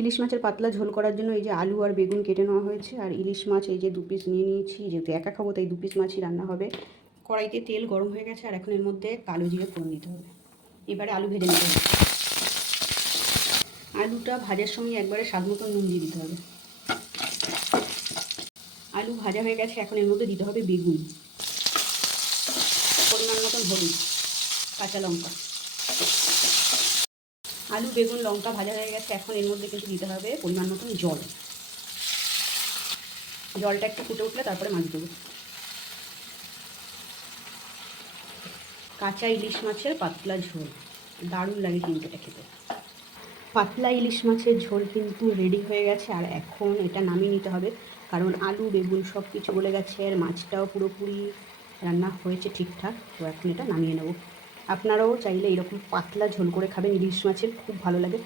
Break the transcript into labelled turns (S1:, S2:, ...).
S1: ইলিশ মাছের পাতলা ঝোল করার জন্য এই যে আলু আর বেগুন কেটে নেওয়া হয়েছে। আর ইলিশ মাছ এই যে দু পিস নিয়ে নিয়েছি, যেহেতু একা খাব, তাই দু পিস মাছই রান্না হবে। কড়াইতে তেল গরম হয়ে গেছে, আর এখন এর মধ্যে কালো জিরে ফোড়ন দিতে হবে। এবারে আলু ভেজে নিতে হবে। আলুটা ভাজার সময় একবারে স্বাদ মতো নুন দিয়ে দিতে হবে। আলু ভাজা হয়ে গেছে, এখন এর মধ্যে দিতে হবে বেগুন। পরিমাণ মতন হলুদ, কাঁচা লঙ্কা। আলু, বেগুন, লঙ্কা ভাজা হয়ে গেছে। এখন এর মধ্যে কিন্তু দিতে হবে পরিমাণ মতন জল। জলটা একটু ফুটে উঠলে তারপরে মাছ দেবো। কাঁচা ইলিশ মাছের পাতলা ঝোল। দারুণ লাগে কিন্তু এটা খেতে। পাতলা ইলিশ মাছের ঝোল কিন্তু রেডি হয়ে গেছে আর এখন এটা নামিয়ে নিতে হবে। কারণ আলু, বেগুন সব কিছু গলে গেছে, আর মাছটাও পুরোপুরি রান্না হয়েছে ঠিকঠাক। তো এখন এটা নামিয়ে নেব। আপনারাও চাইলে এরকম পাতলা ঝোল করে খাবেন ইলিশ মাছের খুব ভালো লাগে।